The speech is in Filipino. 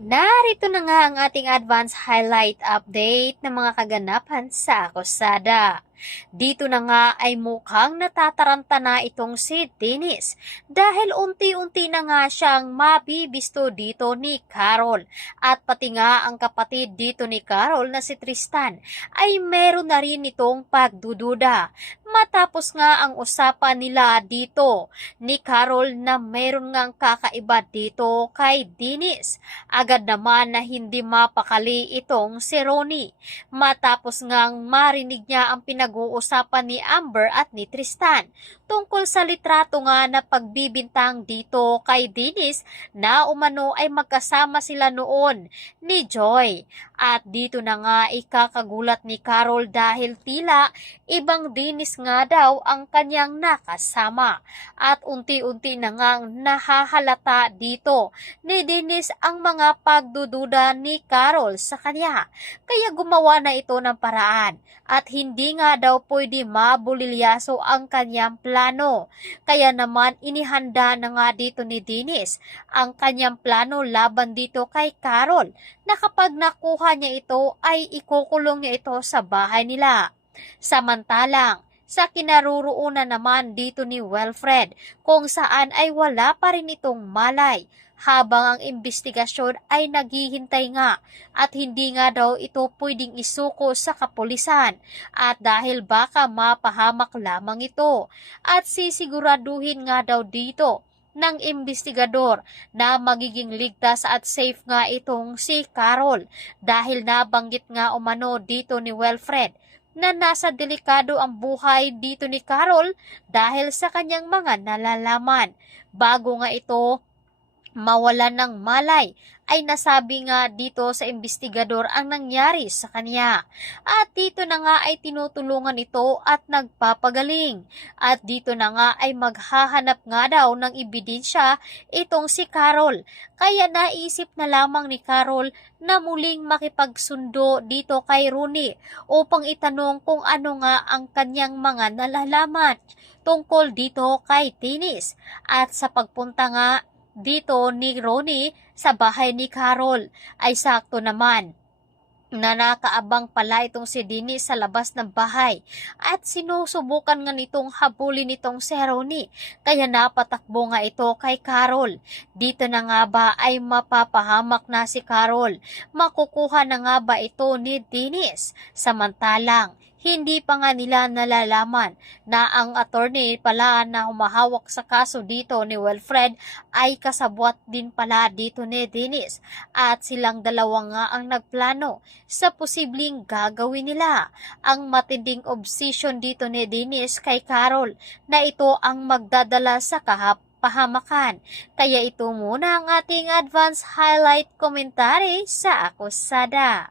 Narito na nga ang ating advance highlight update ng mga kaganapan sa Akusada. Dito na nga ay mukhang natataranta na itong si Dennis dahil unti-unti na nga siyang mabibisto dito ni Carol at pati nga ang kapatid dito ni Carol na si Tristan ay meron na rin itong pagdududa. Matapos nga ang usapan nila dito ni Carol na meron ngang kakaiba dito kay Dennis. Agad naman na hindi mapakali itong si Ronnie. Matapos ngang marinig niya ang pinag-uusapan ni Amber at ni Tristan tungkol sa litrato nga na pagbibintang dito kay Dennis na umano ay magkasama sila noon ni Joy. At dito na nga ikakagulat ni Carol dahil tila ibang Dennis nga daw ang kanyang nakasama. At unti-unti na ngang nahahalata dito ni Dennis ang mga pagdududa ni Carol sa kanya. Kaya gumawa na ito ng paraan at hindi nga daw pwede mabulilyaso ang kanyang plano. Kaya naman inihanda na nga dito ni Dennis ang kanyang plano laban dito kay Carol na kapag nakuha niya ito ay ikukulong niya ito sa bahay nila. Samantalang sa kinaroroonan naman dito ni Wilfred kung saan ay wala pa rin itong malay habang ang investigasyon ay naghihintay nga at hindi nga daw ito pwedeng isuko sa kapulisan at dahil baka mapahamak lamang ito at sisiguraduhin nga daw dito ng investigador na magiging ligtas at safe nga itong si Carol dahil nabanggit nga umano dito ni Wilfred na nasa delikado ang buhay dito ni Carol dahil sa kanyang mga nalalaman. Bago nga ito mawalan ng malay ay nasabi nga dito sa investigador ang nangyari sa kanya. At dito na nga ay tinutulungan ito at nagpapagaling. At dito na nga ay maghahanap nga daw ng ebidensya itong si Carol. Kaya naisip na lamang ni Carol na muling makipagsundo dito kay Ronnie upang itanong kung ano nga ang kanyang mga nalalaman tungkol dito kay Dennis. At sa pagpunta nga dito ni Ronnie sa bahay ni Carol ay sakto naman na nakaabang pala itong si Dennis sa labas ng bahay at sinusubukan nga nitong habulin itong si Ronnie kaya napatakbo nga ito kay Carol. Dito na nga ba ay mapapahamak na si Carol? Makukuha na nga ba ito ni Dennis? Samantalang hindi pa nga nila nalalaman na ang attorney pala na humahawak sa kaso dito ni Wilfred ay kasabwat din pala dito ni Dennis at silang dalawa nga ang nagplano sa posibleng gagawin nila. Ang matinding obsession dito ni Dennis kay Carol na ito ang magdadala sa pahamakan. Kaya ito muna ang ating advance highlight commentary sa Akusada.